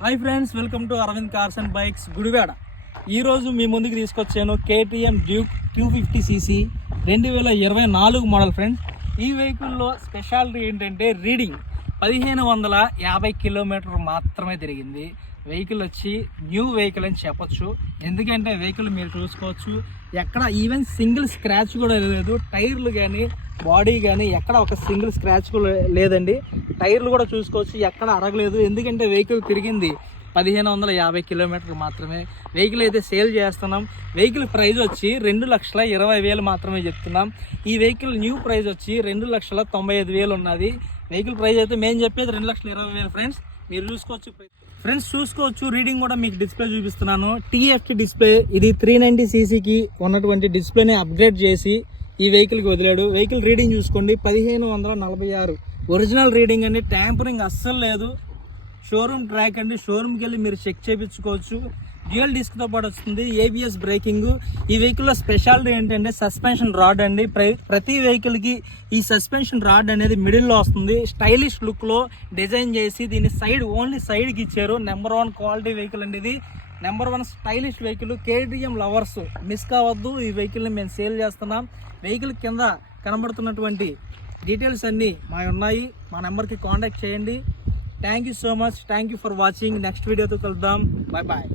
Hi friends, welcome to Aravind cars and bikes Gudivada. ఈరోజు మీ ముందుకు తీసుకొచ్చాను KTM Duke 250cc 2024 model. Friends, ఈ వెహికల్లో స్పెషాలిటీ ఏంటంటే రీడింగ్ 1550 కిలోమీటర్ మాత్రమే తిరిగింది. వెహికల్ వచ్చి న్యూ వెహికల్ అని చెప్పొచ్చు. ఎందుకంటే వెహికల్ మీరు చూసుకోవచ్చు, ఎక్కడ ఈవెన్ సింగిల్ స్క్రాచ్ కూడా లేదు. టైర్లు కానీ బాడీ కానీ ఎక్కడ ఒక సింగిల్ స్క్రాచ్ కూడా లేదండి. టైర్లు కూడా చూసుకోవచ్చు, ఎక్కడ అరగలేదు. ఎందుకంటే వెహికల్ తిరిగింది 1550 కిలోమీటర్లు మాత్రమే. వెహికల్ అయితే సేల్ చేస్తున్నాం. వెహికల్ ప్రైస్ వచ్చి 2,20,000 మాత్రమే చెప్తున్నాం. ఈ వెహికల్ న్యూ ప్రైస్ వచ్చి 2,95,000 ఉన్నది. వెహికల్ ప్రైస్ అయితే మేము చెప్పేది 2,20,000. ఫ్రెండ్స్, మీరు చూసుకోవచ్చు. ఫ్రెండ్స్ చూసుకోవచ్చు, రీడింగ్ కూడా మీకు డిస్ప్లే చూపిస్తున్నాను. TFT display. ఇది 390cc ఉన్నటువంటి డిస్ప్లేని అప్గ్రేడ్ చేసి ఈ వెహికల్కి వదిలాడు. వెహికల్ రీడింగ్ చూసుకోండి, 1546 ఒరిజినల్ రీడింగ్ అండి. ట్యాంపరింగ్ అస్సలు లేదు. షోరూమ్ ట్రాక్ అండి. షోరూమ్కి వెళ్ళి మీరు చెక్ చేయించుకోవచ్చు. డ్యూయల్ డిస్క్తో పాటు వస్తుంది, ABS బ్రేకింగ్. ఈ వెహికల్లో స్పెషాలిటీ ఏంటంటే సస్పెన్షన్ రాడ్ అండి. ప్రతి వెహికల్కి ఈ సస్పెన్షన్ రాడ్ అనేది మిడిల్లో వస్తుంది. స్టైలిష్ లుక్లో డిజైన్ చేసి దీన్ని ఓన్లీ సైడ్కి ఇచ్చారు. నెంబర్ 1 క్వాలిటీ వెహికల్ అండి. ఇది number 1 stylish vehicle. KTM lovers miss కావద్దు. ఈ వెహికల్ని మేము సేల్ చేస్తున్నాం. వెహికల్ కింద కనబడుతున్నటువంటి డీటెయిల్స్ అన్నీ మా ఉన్నాయి. మా నెంబర్కి కాంటాక్ట్ చేయండి. Thank you so much. Thank you for watching. Next వీడియోతో కలుద్దాం. Bye bye.